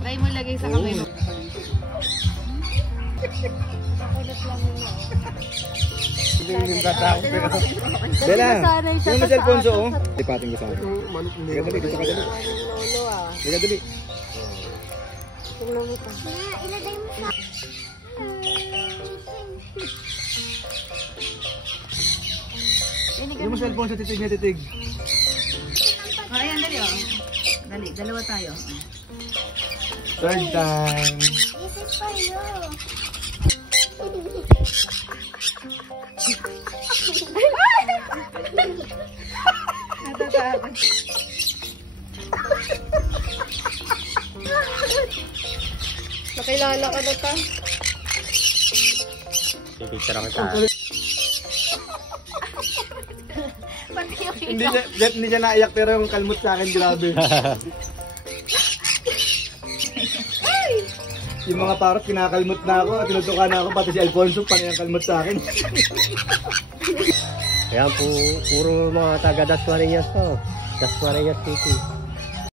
Try mo lagay sa kamay mo. Bella, yung mas Alfonso, oh. Lipatin ko sa akin. Liga dali, gusto ka dali. Liga dali. Ilagay mo sa... Yung mas Alfonso, titig na titig. Oh, ayan, dali, oh. Dali, dalawa tayo. Third time. This is for you. Natatakot. Nakilala ka na ta? Pipicture ako sa... Hindi siya naiyak pero yung kalmot sa akin, grabe. Yung mga parot, kinakalmot na ako at tinutukan na ako, pati si Alfonso, panay ang kalmot sa akin. Ayan po, puro mga taga Dasmariñas to. Dasmariñas City.